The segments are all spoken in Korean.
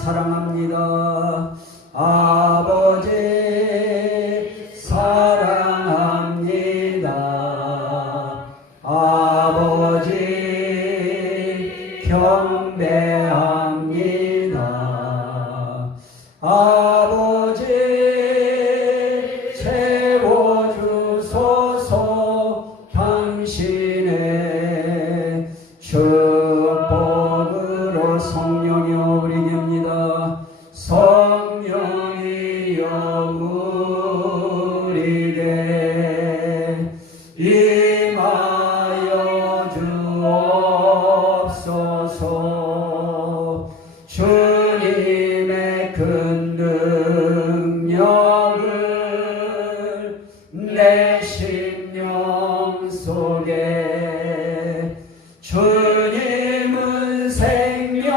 사랑합니다. 아버지 사랑합니다. 아버지 경배합니다. 아버지 채워주소서. 당신의 축복으로 성령이여 우리입니다. 성령이여 우리에게 임하여 주옵소서. 주님의 큰 능력을 내 심령 속에 주님은 생명수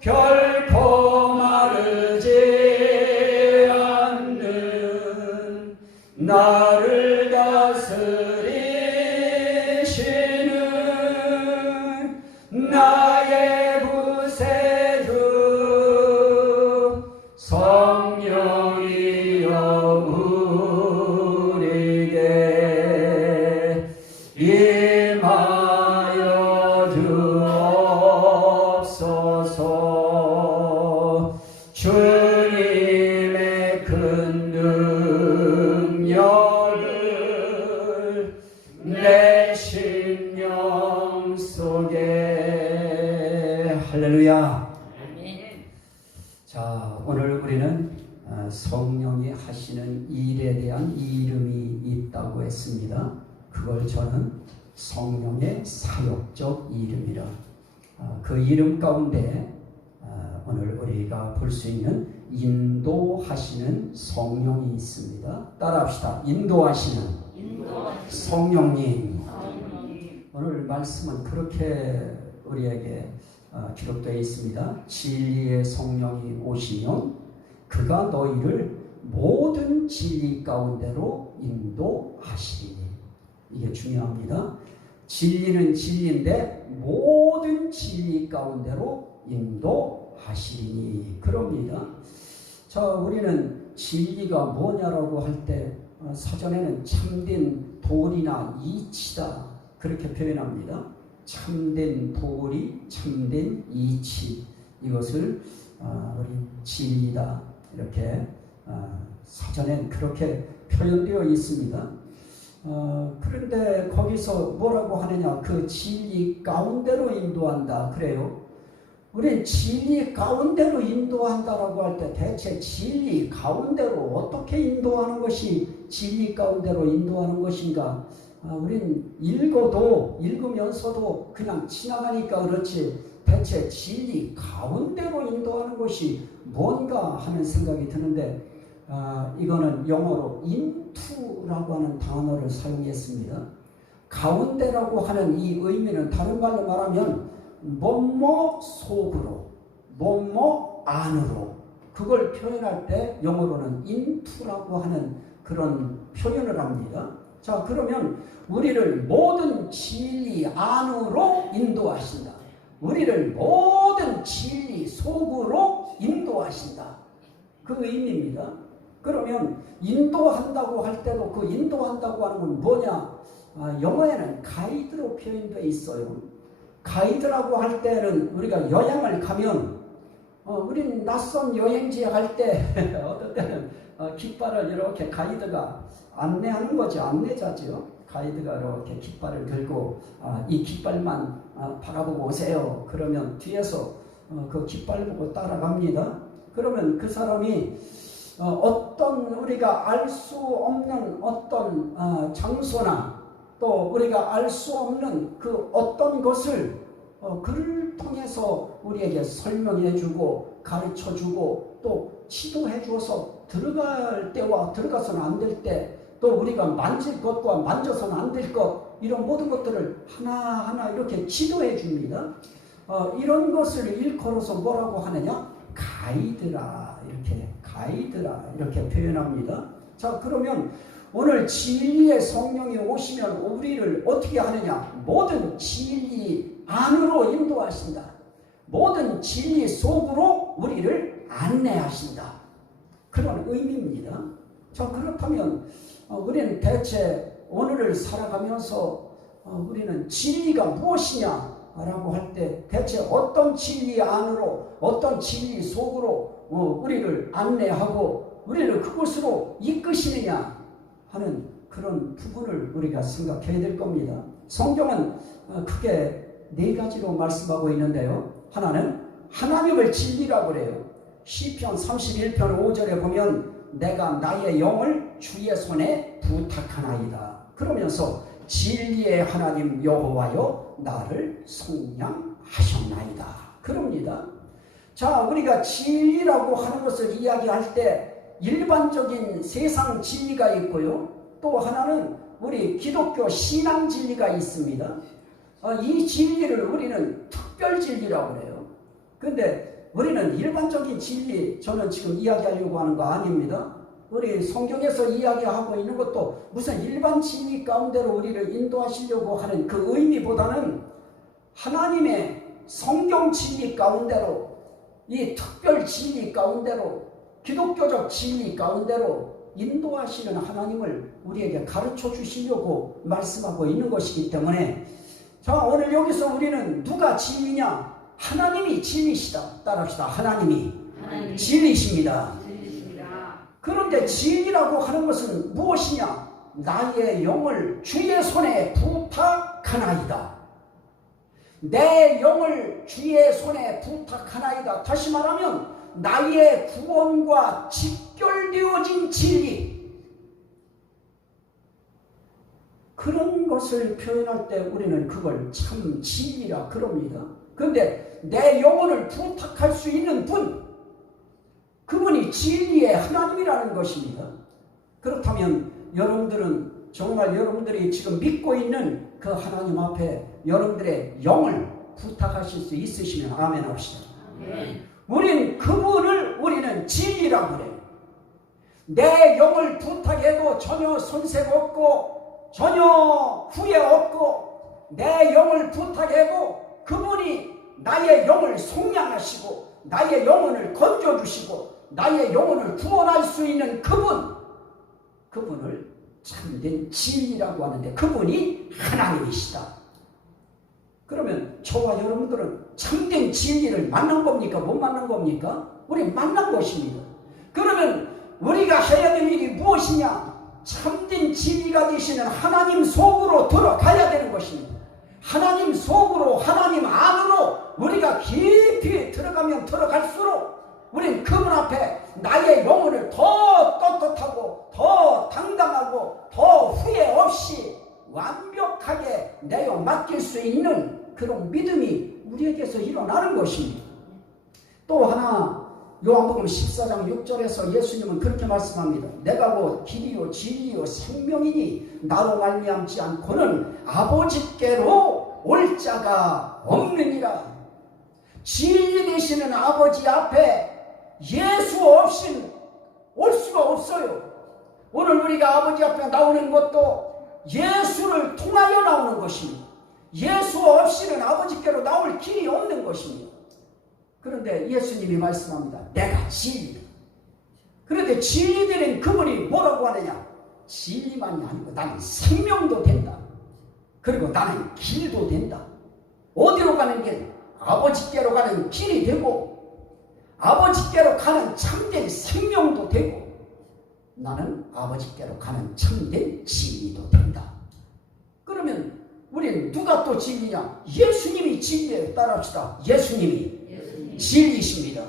결코 마르지 않는 나를 다스리시는 나의 구세주 성령이여 우리에게 임하여 주옵소서. 주님의 큰 능력을 내 심령 속에. 할렐루야. 자, 오늘 우리는 성령이 하시는 일에 대한 이름이 있다고 했습니다. 그걸 저는 성령의 사역적 이름이라. 그 이름 가운데 오늘 우리가 볼 수 있는 인도하시는 성령이 있습니다. 따라합시다. 인도하시는 성령님. 오늘 말씀은 그렇게 우리에게 기록되어 있습니다. 진리의 성령이 오시면 그가 너희를 모든 진리 가운데로 인도하시리니. 이게 중요합니다. 진리는 진리인데 모든 진리 가운데로 인도하시리니 그럽니다. 자, 우리는 진리가 뭐냐라고 할 때 사전에는 참된 도리나 이치다 그렇게 표현합니다. 참된 도리, 참된 이치, 이것을 우리 진리다 이렇게 사전엔 그렇게 표현되어 있습니다. 그런데 거기서 뭐라고 하느냐, 그 진리 가운데로 인도한다 그래요. 우리는 진리 가운데로 인도한다라고 할 때 대체 진리 가운데로 어떻게 인도하는 것이 진리 가운데로 인도하는 것인가? 우린 읽으면서도 그냥 지나가니까 그렇지 대체 진리 가운데로 인도하는 것이 뭔가 하는 생각이 드는데 이거는 영어로 into라고 하는 단어를 사용했습니다. 가운데라고 하는 이 의미는 다른 말로 말하면 뭐뭐 속으로, 뭐뭐 안으로, 그걸 표현할 때 영어로는 into라고 하는 그런 표현을 합니다. 자, 그러면 우리를 모든 진리 안으로 인도하신다. 우리를 모든 진리 속으로 인도하신다. 그 의미입니다. 그러면 인도한다고 할 때도 그 인도한다고 하는 건 뭐냐? 영어에는 가이드로 표현되어 있어요. 가이드라고 할 때는 우리가 여행을 가면 우린 낯선 여행지에 갈 때 어떨 때는 깃발을 이렇게 가이드가 안내하는 거죠. 안내자죠. 가이드가 이렇게 깃발을 들고 이 깃발만 바라보고 오세요. 그러면 뒤에서 그 깃발 보고 따라갑니다. 그러면 그 사람이 어떤 우리가 알 수 없는 어떤 장소나 또 우리가 알 수 없는 그 어떤 것을 글을 통해서 우리에게 설명해주고 가르쳐주고 또 지도해주어서 들어갈 때와 들어가서는 안 될 때 또 우리가 만질 것과 만져서는 안 될 것 이런 모든 것들을 하나하나 이렇게 지도해 줍니다. 이런 것을 일컬어서 뭐라고 하느냐? 가이드라 이렇게 표현합니다. 자, 그러면 오늘 진리의 성령이 오시면 우리를 어떻게 하느냐? 모든 진리 안으로 인도하신다. 모든 진리 속으로 우리를 안내하신다. 그런 의미입니다. 자, 그렇다면 우리는 대체 오늘을 살아가면서 우리는 진리가 무엇이냐라고 할 때 대체 어떤 진리 안으로 어떤 진리 속으로 우리를 안내하고 우리를 그곳으로 이끄시느냐 하는 그런 부분을 우리가 생각해야 될 겁니다. 성경은 크게 네 가지로 말씀하고 있는데요. 하나는 하나님을 진리라고 그래요. 시편 31편 5절에 보면 내가 나의 영을 주의 손에 부탁하나이다. 그러면서 진리의 하나님 여호와여 나를 속량하셨나이다. 그럽니다. 자, 우리가 진리라고 하는 것을 이야기할 때 일반적인 세상 진리가 있고요. 또 하나는 우리 기독교 신앙 진리가 있습니다. 이 진리를 우리는 특별 진리라고 해요. 그런데 우리는 일반적인 진리, 저는 지금 이야기하려고 하는 거 아닙니다. 우리 성경에서 이야기하고 있는 것도 무슨 일반 진리 가운데로 우리를 인도하시려고 하는 그 의미보다는 하나님의 성경 진리 가운데로, 이 특별 진리 가운데로, 기독교적 진리 가운데로 인도하시는 하나님을 우리에게 가르쳐 주시려고 말씀하고 있는 것이기 때문에, 자, 오늘 여기서 우리는 누가 진리냐? 하나님이 진리시다. 따라합시다. 하나님이 진리십니다. 그런데 진리라고 하는 것은 무엇이냐? 나의 영을 주의 손에 부탁하나이다. 내 영을 주의 손에 부탁하나이다. 다시 말하면 나의 구원과 직결되어진 진리, 그런 것을 표현할 때 우리는 그걸 참 진리라 그럽니다. 그런데 내 영혼을 부탁할 수 있는 분, 그분이 진리의 하나님이라는 것입니다. 그렇다면 여러분들은 정말 여러분들이 지금 믿고 있는 그 하나님 앞에 여러분들의 영을 부탁하실 수 있으시면 아멘 합시다. 우리는 우리는 진리라고 그래요. 내 영을 부탁해도 전혀 손색 없고 전혀 후회 없고, 내 영을 부탁해도 그분이 나의 영을 속량하시고 나의 영혼을 건져주시고 나의 영혼을 구원할 수 있는 그분을 참된 진리라고 하는데, 그분이 하나님이시다. 그러면 저와 여러분들은 참된 진리를 만난 겁니까? 못 만난 겁니까? 우리 만난 것입니다. 그러면 우리가 해야 될 일이 무엇이냐? 참된 진리가 되시는 하나님 속으로 들어가야 되는 것입니다. 하나님 속으로, 하나님 안으로 우리가 깊이 들어가면 들어갈수록 우린 그분 앞에 나의 영혼을 더 떳떳하고 더 당당하고 더 후회 없이 완벽하게 내어 맡길 수 있는 그런 믿음이 우리에게서 일어나는 것입니다. 또 하나, 요한복음 14장 6절에서 예수님은 그렇게 말씀합니다. 내가 곧 길이요 진리요 생명이니 나로 말미암지 않고는 아버지께로 올 자가 없느니라. 진리 되시는 아버지 앞에 예수 없이는 올 수가 없어요. 오늘 우리가 아버지 앞에 나오는 것도 예수를 통하여 나오는 것입니다. 예수 없이는 아버지께로 나올 길이 없는 것입니다. 그런데 예수님이 말씀합니다. 내가 진리. 그런데 진리되는 그분이 뭐라고 하느냐? 진리만이 아니고 나는 생명도 된다. 그리고 나는 길도 된다. 어디로 가는 길? 아버지께로 가는 길이 되고, 아버지께로 가는 참된 생명도 되고, 나는 아버지께로 가는 참된 진리도 된다. 그러면 우리는 누가 또 진리냐? 예수님이 진리예요. 따라합시다. 예수님이 진리십니다.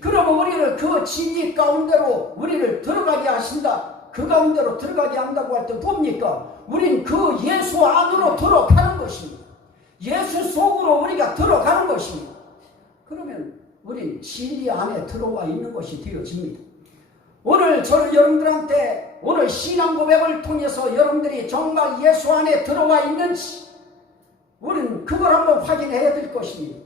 그러면 우리를 그 진리 가운데로 우리를 들어가게 하신다. 그 가운데로 들어가게 한다고 할 때 뭡니까? 우린 그 예수 안으로 들어가는 것입니다. 예수 속으로 우리가 들어가는 것입니다. 그러면 우린 진리 안에 들어와 있는 것이 되어집니다. 오늘 저는 여러분들한테 오늘 신앙 고백을 통해서 여러분들이 정말 예수 안에 들어와 있는지 우리는 그걸 한번 확인해야 될 것입니다.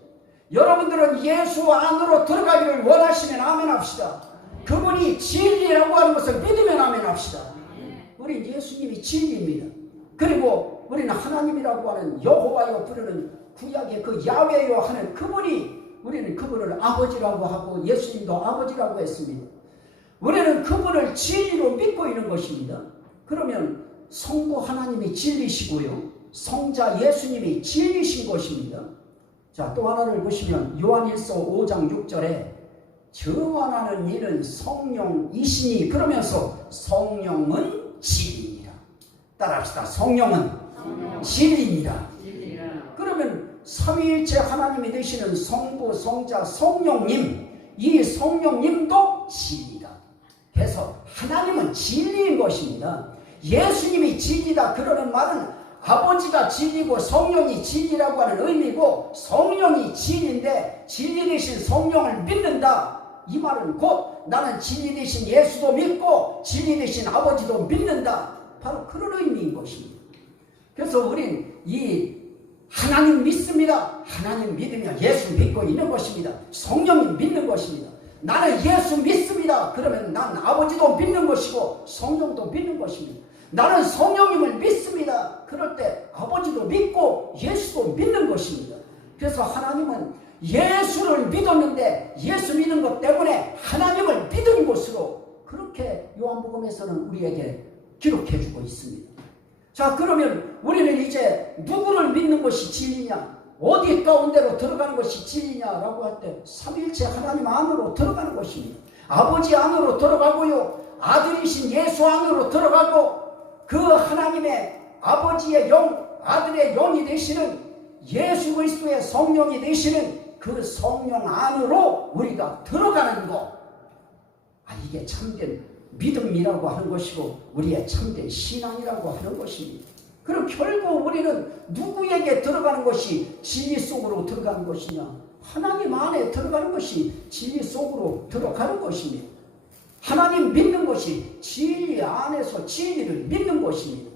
여러분들은 예수 안으로 들어가기를 원하시면 아멘 합시다. 그분이 진리라고 하는 것을 믿으면 아멘 합시다. 우리 예수님이 진리입니다. 그리고 우리는 하나님이라고 하는 여호와여 부르는 구약의 그 야훼여 하는 그분이, 우리는 그분을 아버지라고 하고 예수님도 아버지라고 했습니다. 우리는 그분을 진리로 믿고 있는 것입니다. 그러면 성부 하나님이 진리시고요, 성자 예수님이 진리신 것입니다. 자, 또 하나를 보시면 요한일서 5장 6절에 정하나는 이는 성령이시니, 그러면서 성령은 진리니라. 따라합시다. 성령은 진리니라. 그러면 삼위일체 하나님이 되시는 성부, 성자, 성령님, 이 성령님도 진리다. 그래서 하나님은 진리인 것입니다. 예수님이 진리다 그러는 말은 아버지가 진리고 성령이 진리라고 하는 의미고, 성령이 진리인데 진리 되신 성령을 믿는다, 이 말은 곧 나는 진리 되신 예수도 믿고 진리 되신 아버지도 믿는다, 바로 그런 의미인 것입니다. 그래서 우린 이 하나님 믿습니다. 하나님 믿으면 예수 믿고 있는 것입니다. 성령님 믿는 것입니다. 나는 예수 믿습니다. 그러면 난 아버지도 믿는 것이고 성령도 믿는 것입니다. 나는 성령님을 믿습니다. 그럴 때 아버지도 믿고 예수도 믿는 것입니다. 그래서 하나님은 예수를 믿었는데 예수 믿는 것 때문에 하나님을 믿은 것으로, 그렇게 요한복음에서는 우리에게 기록해 주고 있습니다. 자, 그러면 우리는 이제 누구를 믿는 것이 진리냐, 어디 가운데로 들어가는 것이 진리냐라고 할 때 삼위일체 하나님 안으로 들어가는 것입니다. 아버지 안으로 들어가고요, 아들이신 예수 안으로 들어가고, 그 하나님의 아버지의 영, 아들의 영이 되시는 예수 그리스도의 성령이 되시는 그 성령 안으로 우리가 들어가는 것, 이게 참된 믿음이라고 하는 것이고 우리의 참된 신앙이라고 하는 것입니다. 그럼 결국 우리는 누구에게 들어가는 것이 진리 속으로 들어가는 것이냐, 하나님 안에 들어가는 것이 진리 속으로 들어가는 것입니다. 하나님 믿는 것이 진리 안에서 진리를 믿는 것입니다.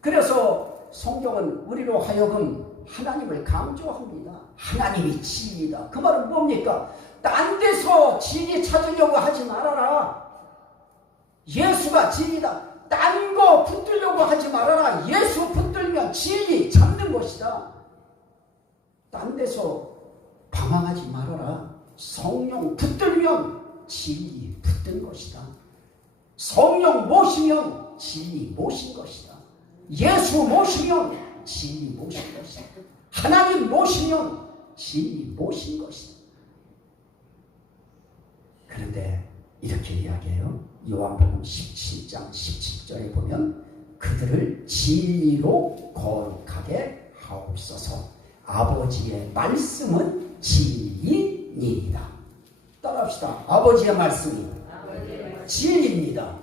그래서 성경은 우리로 하여금 하나님을 강조합니다. 하나님이 진리다. 그 말은 뭡니까? 딴 데서 진리 찾으려고 하지 말아라. 예수가 진리다. 딴 거 붙들려고 하지 말아라. 예수 붙들면 진리 잡는 것이다. 딴 데서 방황하지 말아라. 성령 붙들면 진리 붙든 것이다. 성령 모시면 진리 모신 것이다. 예수 모시면 진리 모신 것이다. 하나님 모시면 진리 모신 것이다. 그런데 이렇게 이야기해요. 요한복음 17장 17절에 보면 그들을 진리로 거룩하게 하옵소서. 아버지의 말씀은 진리니이다. 따라합시다. 아버지의 말씀이 진리입니다.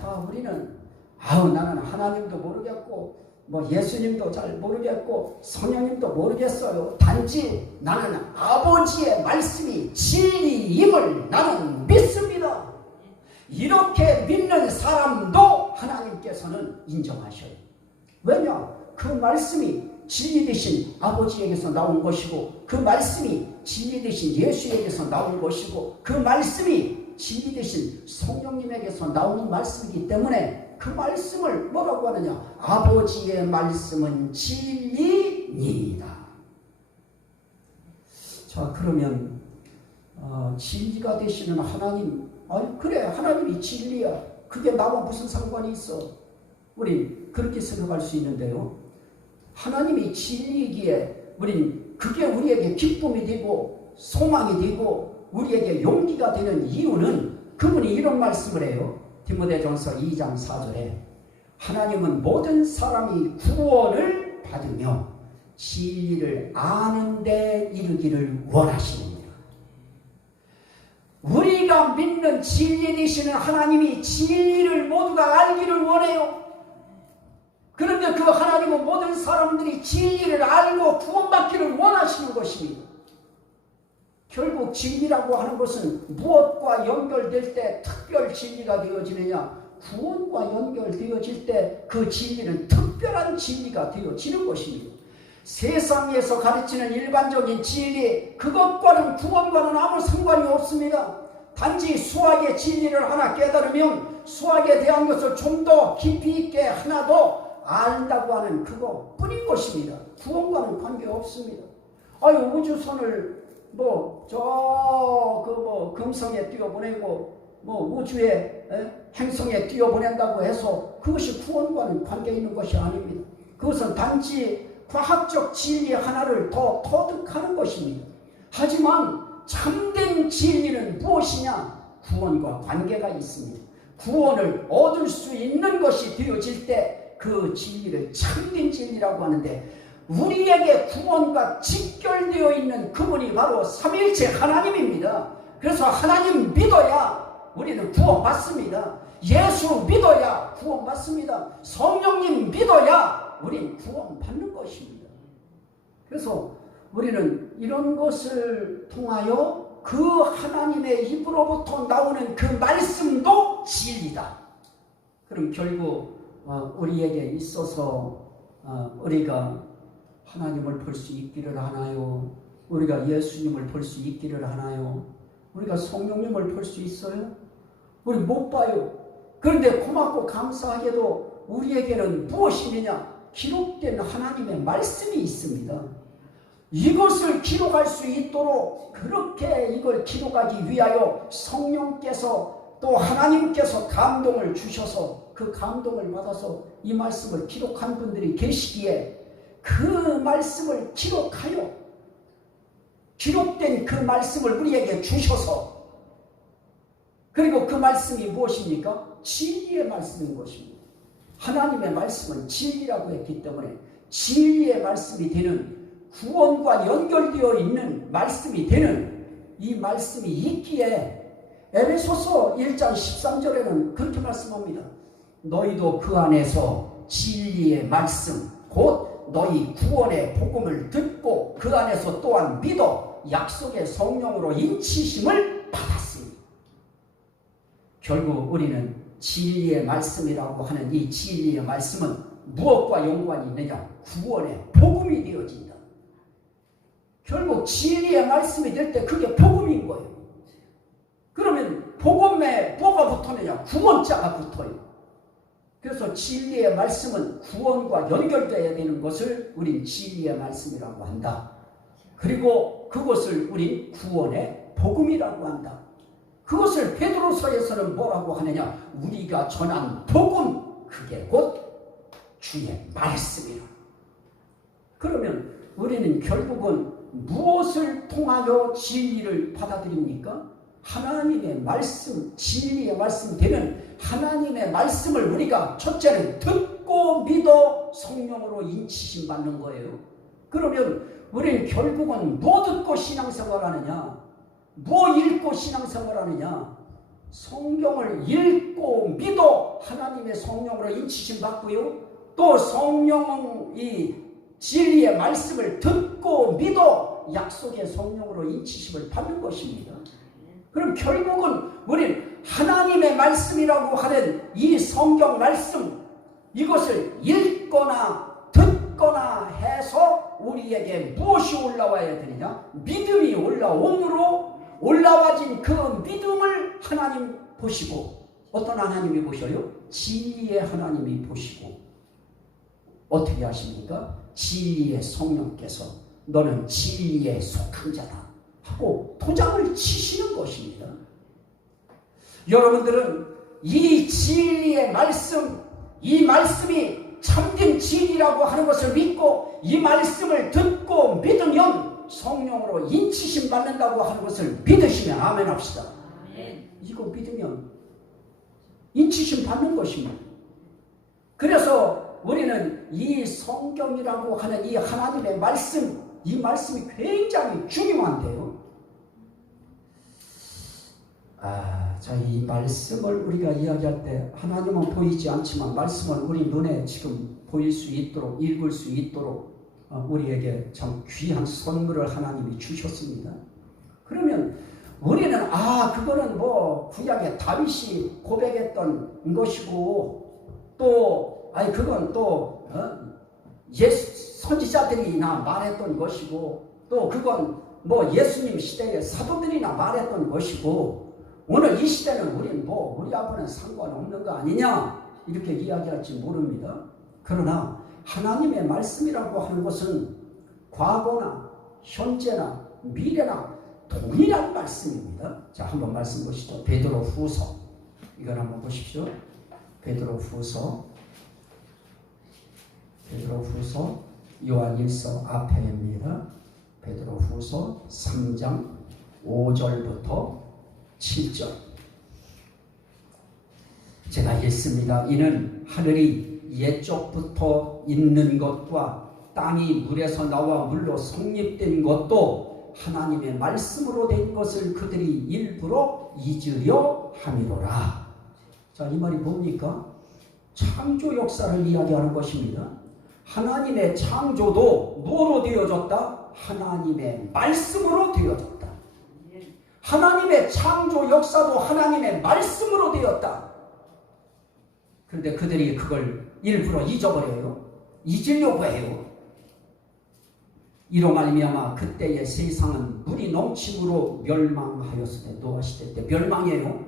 자, 우리는 나는 하나님도 모르겠고 예수님도 잘 모르겠고 성령님도 모르겠어요. 단지 나는 아버지의 말씀이 진리임을 나는 믿습니다. 이렇게 믿는 사람도 하나님께서는 인정하셔요. 왜냐? 그 말씀이 진리 되신 아버지에게서 나온 것이고, 그 말씀이 진리 되신 예수에게서 나온 것이고, 그 말씀이 진리 되신 성령님에게서 나오는 말씀이기 때문에 그 말씀을 뭐라고 하느냐? 아버지의 말씀은 진리니이다. 자, 그러면 진리가 되시는 하나님, 그래, 하나님이 진리야. 그게 나와 무슨 상관이 있어? 우리 그렇게 생각할 수 있는데요. 하나님이 진리이기에 그게 우리에게 기쁨이 되고 소망이 되고 우리에게 용기가 되는 이유는, 그분이 이런 말씀을 해요. 디모데전서 2장 4절에 하나님은 모든 사람이 구원을 받으며 진리를 아는 데 이르기를 원하시느니라. 우리가 믿는 진리 되시는 하나님이 진리를 모두가 알기를 원해요. 그런데 그 하나님은 모든 사람들이 진리를 알고 구원받기를 원하시는 것입니다. 결국 진리라고 하는 것은 무엇과 연결될 때 특별 진리가 되어지느냐? 구원과 연결되어질 때 그 진리는 특별한 진리가 되어지는 것입니다. 세상에서 가르치는 일반적인 진리, 그것과는 구원과는 아무 상관이 없습니다. 단지 수학의 진리를 하나 깨달으면 수학에 대한 것을 좀 더 깊이 있게 하나 더 안다고 하는 그거 뿐인 것입니다. 구원과는 관계없습니다. 우주선을 금성에 띄워보내고 우주의 행성에 띄워보낸다고 해서 그것이 구원과는 관계 있는 것이 아닙니다. 그것은 단지 과학적 진리 하나를 더 터득하는 것입니다. 하지만 참된 진리는 무엇이냐? 구원과 관계가 있습니다. 구원을 얻을 수 있는 것이 되어질 때 그 진리를 참된 진리라고 하는데, 우리에게 구원과 직결되어 있는 그분이 바로 삼위일체 하나님입니다. 그래서 하나님 믿어야 우리는 구원받습니다. 예수 믿어야 구원받습니다. 성령님 믿어야 우리는 구원받는 것입니다. 그래서 우리는 이런 것을 통하여 그 하나님의 입으로부터 나오는 그 말씀도 진리다. 그럼 결국 우리에게 있어서 우리가 하나님을 볼 수 있기를 하나요? 우리가 예수님을 볼 수 있기를 하나요? 우리가 성령님을 볼 수 있어요? 우리 못 봐요. 그런데 고맙고 감사하게도 우리에게는 무엇이 있느냐? 기록된 하나님의 말씀이 있습니다. 이것을 기록할 수 있도록, 그렇게 이걸 기록하기 위하여 성령께서 또 하나님께서 감동을 주셔서 그 감동을 받아서 이 말씀을 기록한 분들이 계시기에, 그 말씀을 기록하여 기록된 그 말씀을 우리에게 주셔서, 그리고 그 말씀이 무엇입니까? 진리의 말씀인 것입니다. 하나님의 말씀은 진리라고 했기 때문에 진리의 말씀이 되는, 구원과 연결되어 있는 말씀이 되는 이 말씀이 있기에 에베소서 1장 13절에는 그렇게 말씀합니다. 너희도 그 안에서 진리의 말씀 곧 너희 구원의 복음을 듣고 그 안에서 또한 믿어 약속의 성령으로 인치심을 받았습니다. 결국 우리는 진리의 말씀이라고 하는 이 진리의 말씀은 무엇과 연관이 있느냐? 구원의 복음이 되어진다. 결국 진리의 말씀이 될 때 그게 복음인 거예요. 그러면 복음에 뭐가 붙었느냐? 구원자가 붙어요. 그래서 진리의 말씀은 구원과 연결되어야 되는 것을 우린 진리의 말씀이라고 한다. 그리고 그것을 우린 구원의 복음이라고 한다. 그것을 베드로서에서는 뭐라고 하느냐? 우리가 전한 복음, 그게 곧 주의 말씀이라. 그러면 우리는 결국은 무엇을 통하여 진리를 받아들입니까? 하나님의 말씀, 진리의 말씀 되는 하나님의 말씀을 우리가 첫째는 듣고 믿어 성령으로 인치심 받는 거예요. 그러면 우리는 결국은 뭐 듣고 신앙생활하느냐? 뭐 읽고 신앙생활하느냐? 성경을 읽고 믿어 하나님의 성령으로 인치심 받고요. 또 성령이 진리의 말씀을 듣고 믿어 약속의 성령으로 인치심을 받는 것입니다. 그럼 결국은 우리는 하나님의 말씀이라고 하는 이 성경 말씀, 이것을 읽거나 듣거나 해서 우리에게 무엇이 올라와야 되느냐? 믿음이 올라옴으로 올라와진 그 믿음을 하나님 보시고, 어떤 하나님이 보셔요? 진리의 하나님이 보시고 어떻게 하십니까? 진리의 성령께서 너는 진리에 속한 자다 하고 도장을 치시는 것입니다. 여러분들은 이 진리의 말씀, 이 말씀이 참된 진리라고 하는 것을 믿고 이 말씀을 듣고 믿으면 성령으로 인치심 받는다고 하는 것을 믿으시면 아멘 합시다. 이거 믿으면 인치심 받는 것입니다. 그래서 우리는 이 성경이라고 하는 이 하나님의 말씀, 이 말씀이 굉장히 중요한데요. 자, 이 말씀을 우리가 이야기할 때 하나님은 보이지 않지만 말씀은 우리 눈에 지금 보일 수 있도록, 읽을 수 있도록 우리에게 참 귀한 선물을 하나님이 주셨습니다. 그러면 우리는 그거는 뭐 구약의 다윗이 고백했던 것이고 또 그건 또 선지자들이나 말했던 것이고 또 그건 뭐 예수님 시대의 사도들이나 말했던 것이고 오늘 이 시대는 우리 앞에는 상관없는 거 아니냐 이렇게 이야기할지 모릅니다. 그러나 하나님의 말씀이라고 하는 것은 과거나 현재나 미래나 동일한 말씀입니다. 자, 한번 말씀 보시죠. 베드로후서 이걸 한번 보십시오. 베드로후서 요한일서 앞에입니다. 베드로후서 3장 5절부터 7절 제가 읽습니다. 이는 하늘이 옛적부터 있는 것과 땅이 물에서 나와 물로 성립된 것도 하나님의 말씀으로 된 것을 그들이 일부러 잊으려 함이로라. 자, 이 말이 뭡니까? 창조 역사를 이야기하는 것입니다. 하나님의 창조도 뭐로 되어졌다? 하나님의 말씀으로 되어졌다. 하나님의 창조 역사도 하나님의 말씀으로 되었다. 그런데 그들이 그걸 일부러 잊어버려요. 잊으려고 해요. 이로 말미암아 그때의 세상은 물이 넘침으로 멸망하였을 때, 노아 시대 때 멸망해요.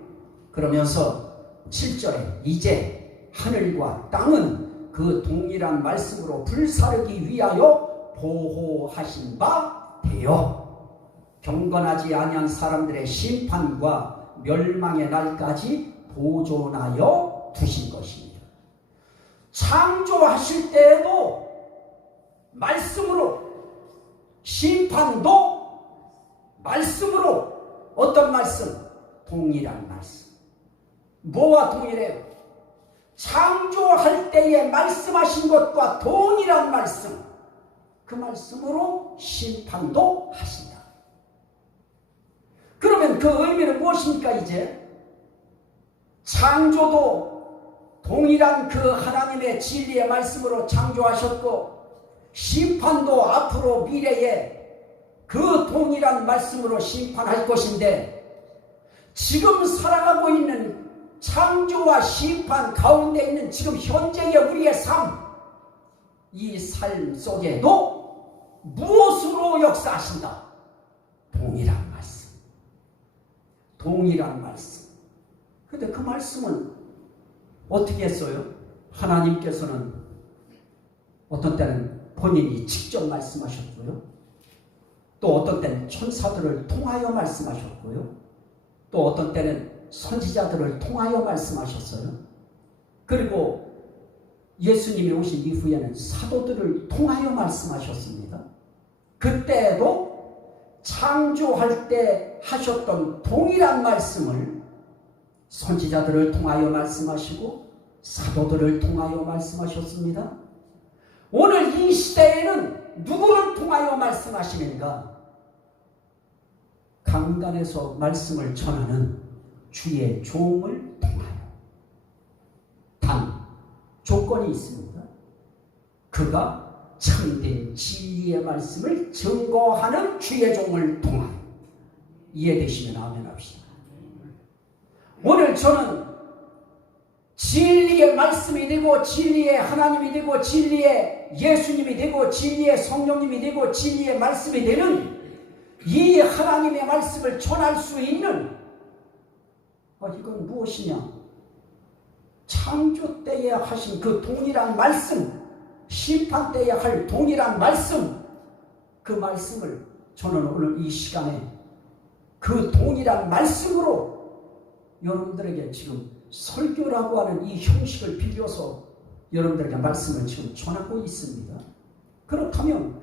그러면서 7절에 이제 하늘과 땅은 그 동일한 말씀으로 불사르기 위하여 보호하신 바 되어 경건하지 아니한 사람들의 심판과 멸망의 날까지 보존하여 두신 것입니다. 창조하실 때에도 말씀으로, 심판도 말씀으로. 어떤 말씀? 동일한 말씀. 뭐와 동일해요? 창조할 때에 말씀하신 것과 동일한 말씀. 그 말씀으로 심판도 하신다. 그러면 그 의미는 무엇입니까? 이제 창조도 동일한 그 하나님의 진리의 말씀으로 창조하셨고, 심판도 앞으로 미래에 그 동일한 말씀으로 심판할 것인데, 지금 살아가고 있는 창조와 심판 가운데 있는 지금 현재의 우리의 삶, 이 삶 속에도 무엇으로 역사하신다? 동일한 말씀. 동일한 말씀. 그런데 그 말씀은 어떻게 했어요? 하나님께서는 어떤 때는 본인이 직접 말씀하셨고요. 또 어떤 때는 천사들을 통하여 말씀하셨고요. 또 어떤 때는 선지자들을 통하여 말씀하셨어요. 그리고 예수님이 오신 이후에는 사도들을 통하여 말씀하셨습니다. 그때도 창조할 때 하셨던 동일한 말씀을 선지자들을 통하여 말씀하시고 사도들을 통하여 말씀하셨습니다. 오늘 이 시대에는 누구를 통하여 말씀하시는가? 강단에서 말씀을 전하는 주의 종을 통하여. 단 조건이 있습니다. 그가 참된 진리의 말씀을 증거하는 주의 종을 통하여. 이해되시면 아멘 합시다. 오늘 저는 진리의 말씀이 되고 진리의 하나님이 되고 진리의 예수님이 되고 진리의 성령님이 되고 진리의 말씀이 되는 이 하나님의 말씀을 전할 수 있는 이건 무엇이냐? 창조 때에 하신 그 동일한 말씀, 심판 때에 할 동일한 말씀, 그 말씀을 저는 오늘 이 시간에 그 동일한 말씀으로 여러분들에게 지금 설교라고 하는 이 형식을 빌려서 여러분들에게 말씀을 지금 전하고 있습니다. 그렇다면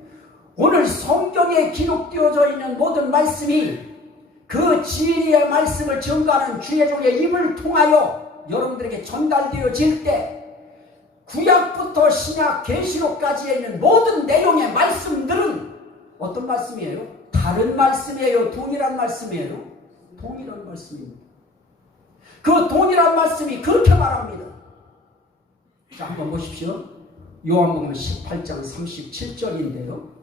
오늘 성경에 기록되어져 있는 모든 말씀이 그 진리의 말씀을 전가하는 주의 종의 입을 통하여 여러분들에게 전달되어질 때 구약부터 신약 계시록까지에 있는 모든 내용의 말씀들은 어떤 말씀이에요? 다른 말씀이에요? 동일한 말씀이에요? 동일한 말씀입니다. 그 동일한 말씀이 그렇게 말합니다. 자, 한번 보십시오. 요한복음 18장 37절인데요.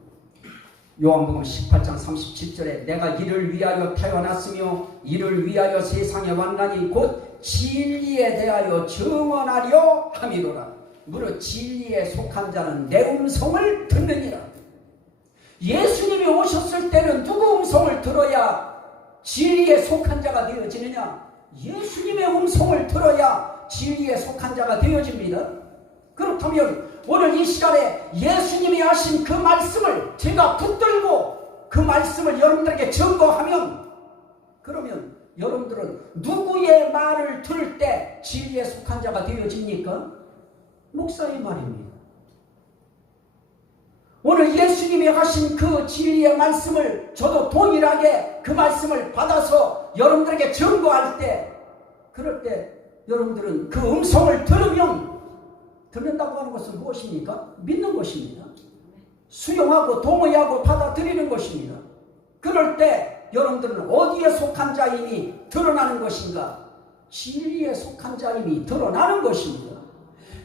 요한복음 18장 37절에 내가 이를 위하여 태어났으며 이를 위하여 세상에 왔나니 곧 진리에 대하여 증언하려 함이로라. 무릇 진리에 속한 자는 내 음성을 듣느니라. 예수님이 오셨을 때는 누구 음성을 들어야 진리에 속한 자가 되어지느냐? 예수님의 음성을 들어야 진리에 속한 자가 되어집니다. 그렇다면 오늘 이 시간에 예수님이 하신 그 말씀을 제가 붙들고 그 말씀을 여러분들에게 증거하면, 그러면 여러분들은 누구의 말을 들을 때 진리에 속한 자가 되어집니까? 목사의 말입니다. 오늘 예수님이 하신 그 진리의 말씀을 저도 동일하게 그 말씀을 받아서 여러분들에게 증거할 때, 그럴 때 여러분들은 그 음성을 듣는다고 하는 것은 무엇입니까? 믿는 것입니다. 수용하고 동의하고 받아들이는 것입니다. 그럴 때 여러분들은 어디에 속한 자임이 드러나는 것인가? 진리에 속한 자임이 드러나는 것입니다.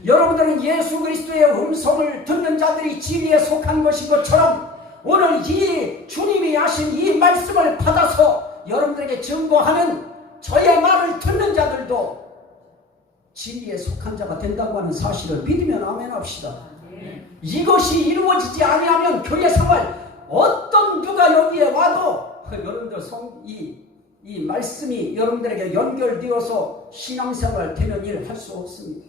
여러분들은 예수 그리스도의 음성을 듣는 자들이 진리에 속한 것인 것처럼 오늘 이 주님이 하신 이 말씀을 받아서 여러분들에게 증거하는 저의 말을 듣는 자들도 진리에 속한 자가 된다고 하는 사실을 믿으면 아멘 합시다. 이것이 이루어지지 아니하면 교회 생활 어떤 누가 여기에 와도 여러분들 이 말씀이 여러분들에게 연결되어서 신앙생활 되는 일 할 수 없습니다.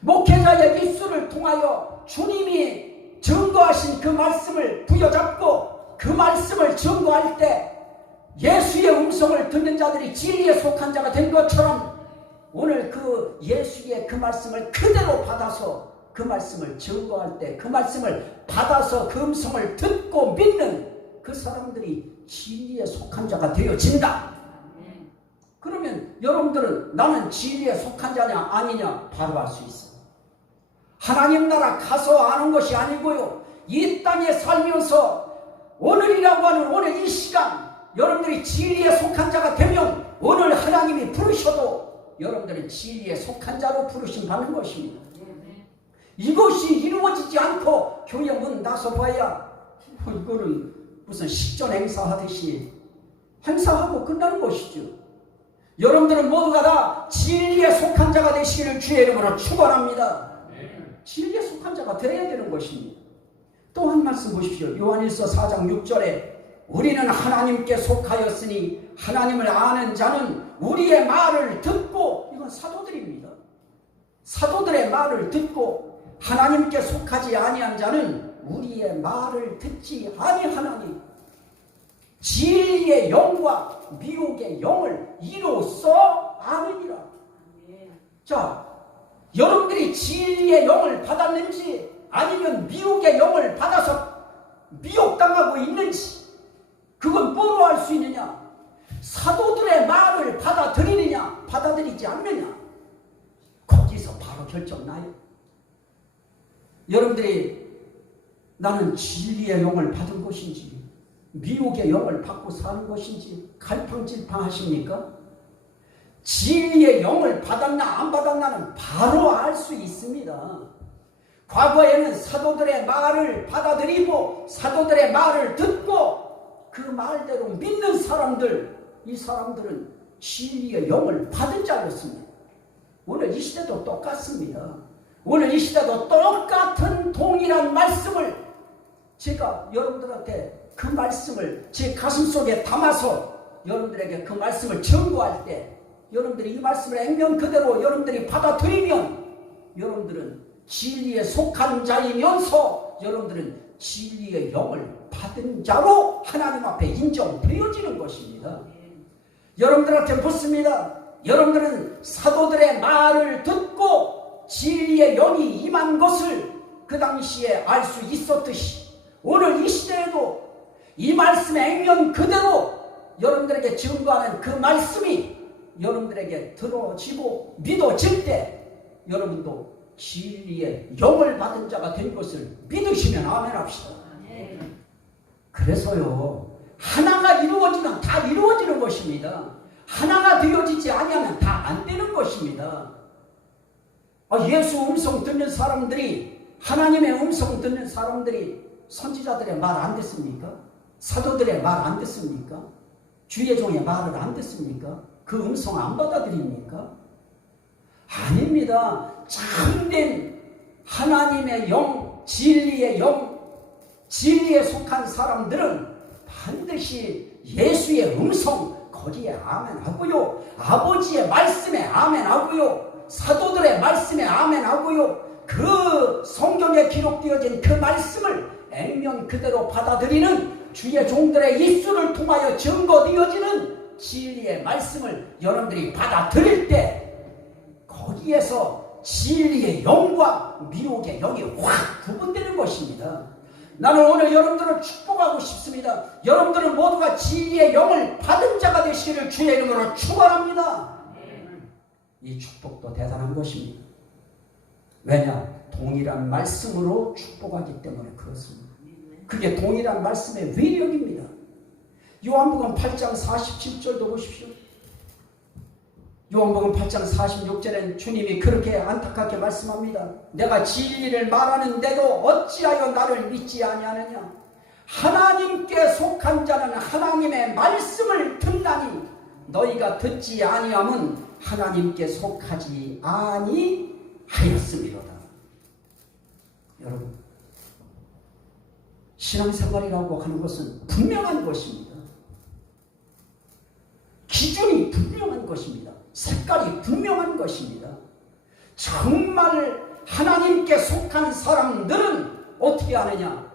목회자의 입술을 통하여 주님이 증거하신 그 말씀을 부여잡고 그 말씀을 증거할 때 예수의 음성을 듣는 자들이 진리에 속한 자가 된 것처럼 오늘 그 예수의 그 말씀을 그대로 받아서 그 말씀을 증거할 때 그 말씀을 받아서 그 음성을 듣고 믿는 그 사람들이 진리에 속한 자가 되어진다. 그러면 여러분들은 나는 진리에 속한 자냐 아니냐 바로 알 수 있어요. 하나님 나라 가서 아는 것이 아니고요, 이 땅에 살면서 오늘이라고 하는 오늘 이 시간 여러분들이 진리에 속한 자가 되면 오늘 하나님이 부르셔도 여러분들은 진리에 속한 자로 부르심 받는 것입니다. 이것이 이루어지지 않고 교회 문 나서봐야 이거는 무슨 식전 행사하듯이 행사하고 끝나는 것이죠. 여러분들은 모두가 다 진리에 속한 자가 되시기를 주의 이름으로 축원합니다. 진리에 속한 자가 되어야 되는 것입니다. 또 한 말씀 보십시오. 요한일서 4장 6절에 우리는 하나님께 속하였으니 하나님을 아는 자는 우리의 말을 듣고, 이건 사도들입니다. 사도들의 말을 듣고 하나님께 속하지 아니한 자는 우리의 말을 듣지 아니하나니 진리의 영과 미혹의 영을 이로써 아느니라. 자, 여러분들이 진리의 영을 받았는지 아니면 미혹의 영을 받아서 미혹당하고 있는지 그건 뭐로 알 수 있느냐? 사도들의 말을 받아들이느냐 받아들이지 않느냐, 거기서 바로 결정나요. 여러분들이 나는 진리의 영을 받은 것인지 미혹의 영을 받고 사는 것인지 갈팡질팡 하십니까? 진리의 영을 받았나 안 받았나는 바로 알 수 있습니다. 과거에는 사도들의 말을 받아들이고 사도들의 말을 듣고 그 말대로 믿는 사람들, 이 사람들은 진리의 영을 받은 자였습니다. 오늘 이 시대도 똑같습니다. 오늘 이 시대도 똑같은 동일한 말씀을 제가 여러분들한테 그 말씀을 제 가슴속에 담아서 여러분들에게 그 말씀을 증거할 때 여러분들이 이 말씀을 액면 그대로 여러분들이 받아들이면 여러분들은 진리에 속한 자이면서 여러분들은 진리의 영을 받은 자로 하나님 앞에 인정되어지는 것입니다. 여러분들한테 묻습니다. 여러분들은 사도들의 말을 듣고 진리의 영이 임한 것을 그 당시에 알 수 있었듯이 오늘 이 시대에도 이 말씀의 액면 그대로 여러분들에게 증거하는 그 말씀이 여러분들에게 들어지고 믿어질 때 여러분도 진리의 영을 받은 자가 된 것을 믿으시면 아멘 합시다. 그래서요, 하나가 이루어지면 다 이루어지는 것입니다. 하나가 되어지지 아니하면 다 안 되는 것입니다. 예수 음성 듣는 사람들이, 하나님의 음성 듣는 사람들이 선지자들의 말 안 듣습니까? 사도들의 말 안 듣습니까? 주의 종의 말을 안 듣습니까? 그 음성 안 받아들입니까? 아닙니다. 참된 하나님의 영, 진리의 영, 진리에 속한 사람들은 반드시 예수의 음성 거기에 아멘하고요. 아버지의 말씀에 아멘하고요. 사도들의 말씀에 아멘하고요. 그 성경에 기록되어진 그 말씀을 액면 그대로 받아들이는 주의 종들의 입술을 통하여 증거되어지는 진리의 말씀을 여러분들이 받아들일 때 거기에서 진리의 영과 미혹의 영이 확 구분되는 것입니다. 나는 오늘 여러분들을 축복하고 싶습니다. 여러분들은 모두가 진리의 영을 받은 자가 되시기를 주의 이름으로 축원합니다. 이 축복도 대단한 것입니다. 왜냐? 동일한 말씀으로 축복하기 때문에 그렇습니다. 그게 동일한 말씀의 위력입니다. 요한복음 8장 47절도 보십시오. 요한복음 8장 46절엔 주님이 그렇게 안타깝게 말씀합니다. 내가 진리를 말하는데도 어찌하여 나를 믿지 아니하느냐. 하나님께 속한 자는 하나님의 말씀을 듣나니 너희가 듣지 아니함은 하나님께 속하지 아니하였음이로다. 여러분, 신앙생활이라고 하는 것은 분명한 것입니다. 기준이 분명한 것입니다. 색깔이 분명한 것입니다. 정말 하나님께 속한 사람들은 어떻게 하느냐?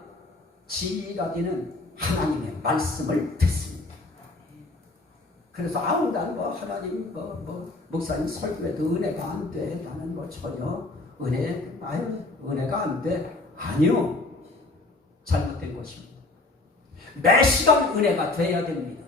진리가 되는 하나님의 말씀을 듣습니다. 그래서 난 하나님 목사님 설교에도 은혜가 안 돼. 나는 전혀 은혜가 안 돼. 아니요. 잘못된 것입니다. 매 시간 은혜가 돼야 됩니다.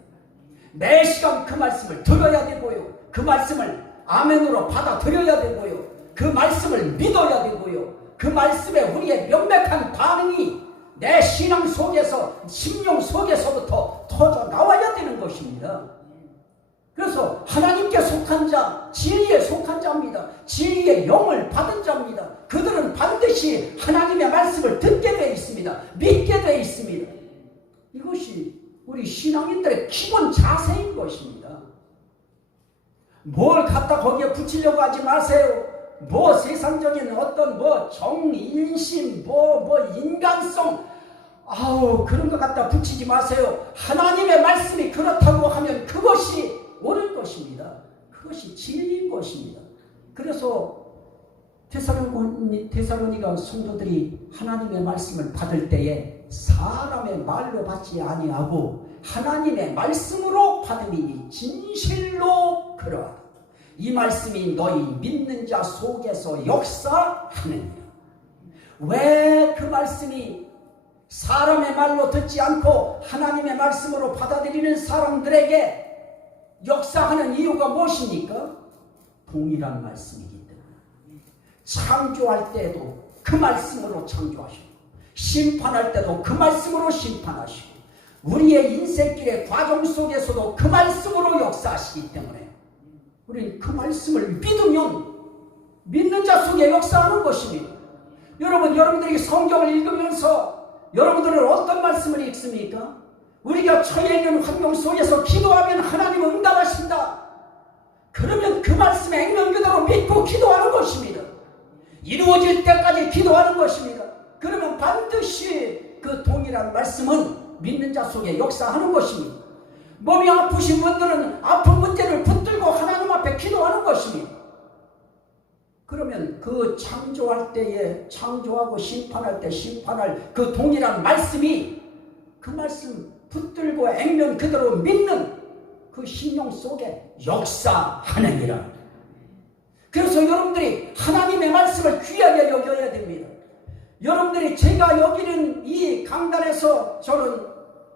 매 시간 그 말씀을 들어야 되고요. 그 말씀을 아멘으로 받아들여야 되고요. 그 말씀을 믿어야 되고요. 그 말씀에 우리의 명백한 반응이 내 신앙 속에서, 심령 속에서부터 터져 나와야 되는 것입니다. 그래서 하나님께 속한 자, 진리에 속한 자입니다. 진리의 영을 받은 자입니다. 그들은 반드시 하나님의 말씀을 듣게 되어 있습니다. 믿게 되어 있습니다. 이것이 우리 신앙인들의 기본 자세인 것입니다. 뭘 갖다 거기에 붙이려고 하지 마세요. 세상적인 어떤 정인심, 인간성, 그런 거 갖다 붙이지 마세요. 하나님의 말씀이 그렇다고 하면 그것이 옳은 것입니다. 그것이 진리인 것입니다. 그래서 데살로니가 성도들이 하나님의 말씀을 받을 때에 사람의 말로 받지 아니하고 하나님의 말씀으로 받음이니 진실로 그러하다. 이 말씀이 너희 믿는 자 속에서 역사하느니라. 왜 그 말씀이 사람의 말로 듣지 않고 하나님의 말씀으로 받아들이는 사람들에게 역사하는 이유가 무엇입니까? 동일한 말씀이기 때문에. 창조할 때에도 그 말씀으로 창조하시고, 심판할 때도 그 말씀으로 심판하시고, 우리의 인생길의 과정 속에서도 그 말씀으로 역사하시기 때문에 우리는 그 말씀을 믿으면 믿는 자 속에 역사하는 것입니다. 여러분들에게 성경을 읽으면서 여러분들은 어떤 말씀을 읽습니까? 우리가 처해 있는 환경 속에서 기도하면 하나님은 응답하신다. 그러면 그 말씀에 액면 그대로 믿고 기도하는 것입니다. 이루어질 때까지 기도하는 것입니다. 그러면 반드시 그 동일한 말씀은 믿는 자 속에 역사하는 것입니다. 몸이 아프신 분들은 아픈 문제를 붙들고 하나님 앞에 기도하는 것입니다. 그러면 그 창조할 때에 창조하고 심판할 때 심판할 그 동일한 말씀이 그 말씀 붙들고 액면 그대로 믿는 그 심령 속에 역사하느니라. 그래서 여러분들이 하나님의 말씀을 귀하게 여겨야 됩니다. 여러분들이 제가 여기는 이 강단에서 저는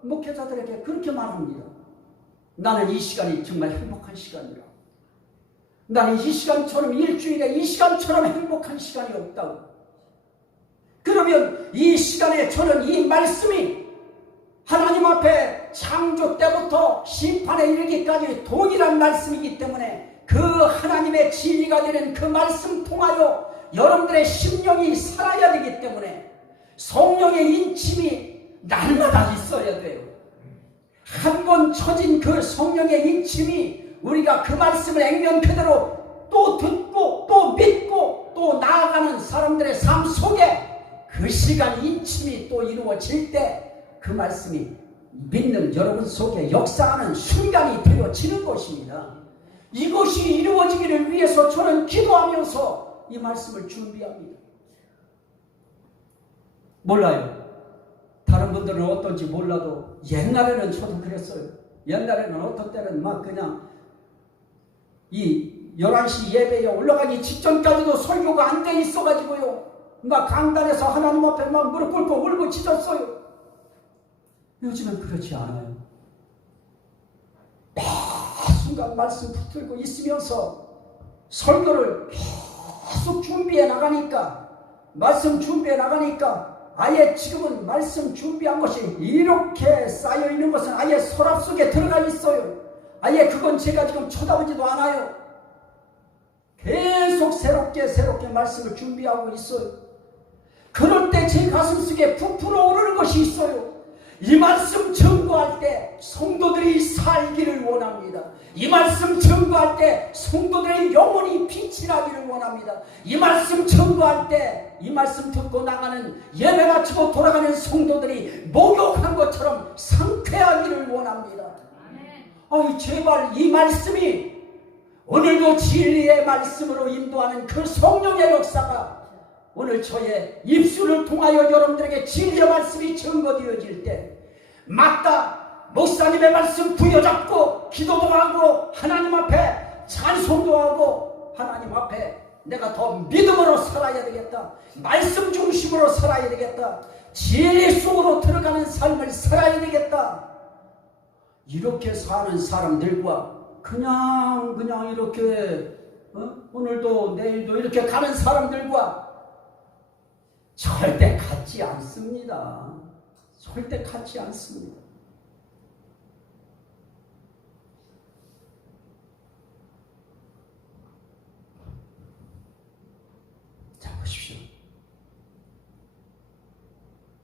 목회자들에게 그렇게 말합니다. 나는 이 시간이 정말 행복한 시간이라. 나는 이 시간처럼 일주일에 이 시간처럼 행복한 시간이 없다고. 그러면 이 시간에 저는 이 말씀이 하나님 앞에 창조 때부터 심판에 이르기까지 동일한 말씀이기 때문에 그 하나님의 진리가 되는 그 말씀 통하여 여러분들의 심령이 살아야 되기 때문에 성령의 인침이 날마다 있어야 돼요. 한 번 쳐진 그 성령의 인침이 우리가 그 말씀을 액면 그대로 또 듣고 또 믿고 또 나아가는 사람들의 삶 속에 그 시간 인침이 또 이루어질 때 그 말씀이 믿는 여러분 속에 역사하는 순간이 되어지는 것입니다. 이것이 이루어지기를 위해서 저는 기도하면서 이 말씀을 준비합니다. 몰라요. 다른 분들은 어떤지 몰라도 옛날에는 저도 그랬어요. 옛날에는 어떤 때는 막 그냥 이 11시 예배에 올라가기 직전까지도 설교가 안 돼 있어가지고요. 막 강단에서 하나님 앞에 막 무릎 꿇고 울고 짖었어요. 요즘은 그렇지 않아요. 매 순간 말씀 붙들고 있으면서 설교를 계속 준비해 나가니까, 말씀 준비해 나가니까 아예 지금은 말씀 준비한 것이 이렇게 쌓여 있는 것은 아예 서랍 속에 들어가 있어요. 아예 그건 제가 지금 쳐다보지도 않아요. 계속 새롭게 말씀을 준비하고 있어요. 그럴 때 제 가슴 속에 부풀어 오르는 것이 있어요. 이 말씀 전거할 때 성도들이 살기를 원합니다. 이 말씀 전거할 때 성도들의 영혼이 빛이 나기를 원합니다. 이 말씀 전거할 때 이 말씀 듣고 나가는 예배 마치고 돌아가는 성도들이 목욕한 것처럼 상쾌하기를 원합니다. 아이, 제발 이 말씀이 오늘도 진리의 말씀으로 인도하는 그 성령의 역사가 오늘 저의 입술을 통하여 여러분들에게 진리의 말씀이 증거되어질 때, 맞다, 목사님의 말씀 부여잡고 기도도 하고 하나님 앞에 찬송도 하고 하나님 앞에 내가 더 믿음으로 살아야 되겠다, 말씀 중심으로 살아야 되겠다, 진리 속으로 들어가는 삶을 살아야 되겠다, 이렇게 사는 사람들과 그냥 이렇게 오늘도 내일도 이렇게 가는 사람들과 절대 같지 않습니다. 절대 같지 않습니다. 자, 보십시오.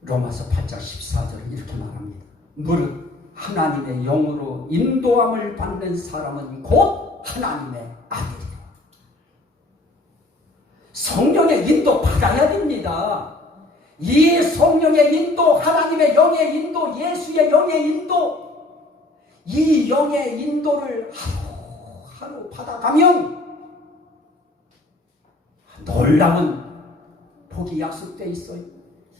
로마서 8장 14절은 이렇게 말합니다. 무릇 하나님의 영으로 인도함을 받는 사람은 곧 하나님의 아들이다. 성령의 인도 받아야 됩니다. 이 성령의 인도, 하나님의 영의 인도, 예수의 영의 인도, 이 영의 인도를 하루하루 받아가면 놀라운 복이 약속되어 있어요.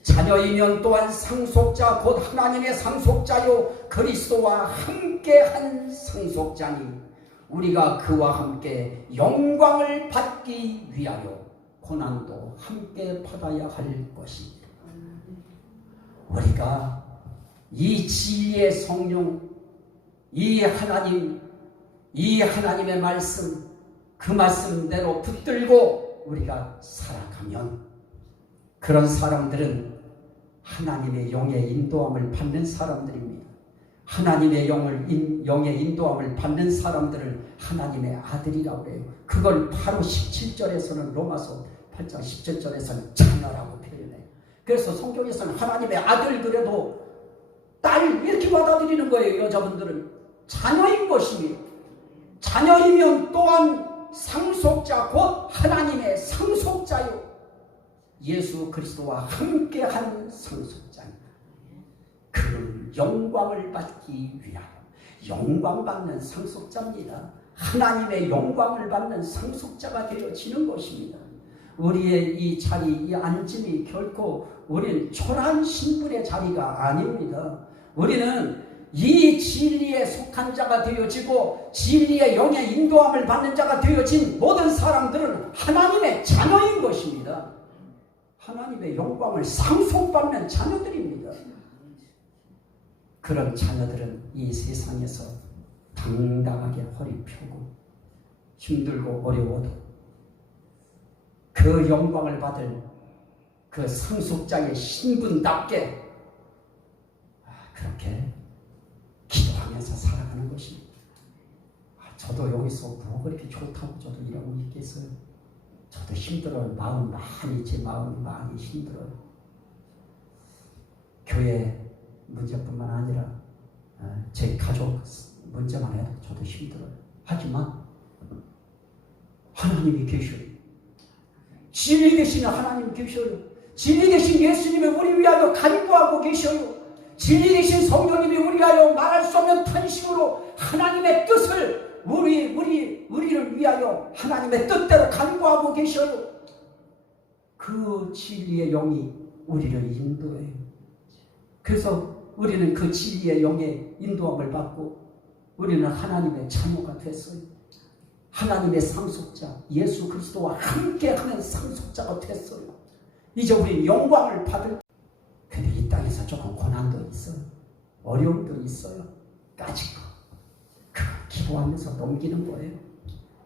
자녀이면 또한 상속자 곧 하나님의 상속자요 그리스도와 함께한 상속자니 우리가 그와 함께 영광을 받기 위하여 고난도 함께 받아야 할 것입니다. 우리가 이 진리의 성령, 이 하나님, 이 하나님의 말씀, 그 말씀대로 붙들고 우리가 살아가면 그런 사람들은 하나님의 영의 인도함을 받는 사람들입니다. 하나님의 영의 인도함을 받는 사람들을 하나님의 아들이라고 해요. 그걸 바로 17절에서는 로마서 8장 17절에서는 자녀라고 표현해요. 그래서 성경에서는 하나님의 아들 그래도 딸 이렇게 받아들이는 거예요. 여자분들은 자녀인 것입니다. 자녀이면 또한 상속자 곧 하나님의 상속자요 예수 그리스도와 함께한 상속자입니다. 그 영광을 받기 위하여 영광받는 상속자입니다. 하나님의 영광을 받는 상속자가 되어지는 것입니다. 우리의 이 자리, 이 앉음이 결코 우리는 초라한 신분의 자리가 아닙니다. 우리는 이 진리에 속한 자가 되어지고 진리의 영의 인도함을 받는 자가 되어진 모든 사람들은 하나님의 자녀인 것입니다. 하나님의 영광을 상속받는 자녀들입니다. 그런 자녀들은 이 세상에서 당당하게 허리 펴고 힘들고 어려워도 그 영광을 받을 그 상속자의 신분답게 그렇게 기도하면서 살아가는 것입니다. 저도 여기서 뭐 그렇게 좋다고 저도 이러고 있겠어요. 저도 힘들어요. 제 마음이 많이 힘들어요. 교회 문제뿐만 아니라 제 가족 문제만 해도 저도 힘들어요. 하지만 하나님이 계셔요. 진리 되시는 하나님이 계셔요. 진리 되신 예수님이 우리 위하여 간구하고 계셔요. 진리이신 성령님이 우리하여 말할 수 없는 탄식으로 하나님의 뜻을 우리를 위하여 하나님의 뜻대로 간구하고 계셔요. 그 진리의 영이 우리를 인도해요. 그래서 우리는 그 진리의 영의 인도함을 받고 우리는 하나님의 자녀가 됐어요. 하나님의 상속자 예수 그리스도와 함께하는 상속자가 됐어요. 이제 우리 영광을 받을. 근데 이 땅에서 조금 고난도 있어요. 어려움도 있어요. 까짓 거. 그거 기도하면서 넘기는 거예요.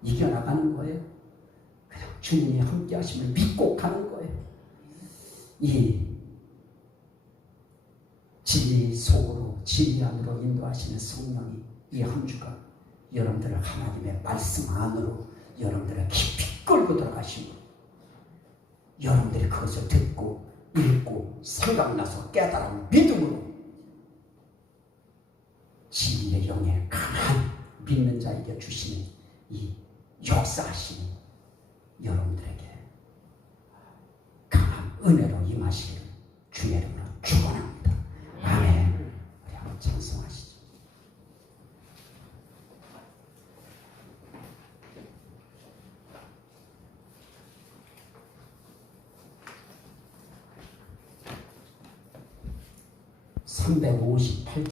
이겨나가는 거예요. 그냥 주님이 함께 하심을 믿고 가는 거예요. 이 진리 속으로 진리 안으로 인도하시는 성령이 이 한 주간 여러분들을 하나님의 말씀 안으로 여러분들을 깊이 끌고 들어가시고 여러분들이 그것을 듣고 읽고 생각나서 깨달은 믿음으로 진리의 영에 강한 믿는 자에게 주시는 이 역사하시는 여러분들에게 강한 은혜로 임하시기를 주의 이름으로 축원합니다. 아멘. 우리 한번 찬송하시죠. (358)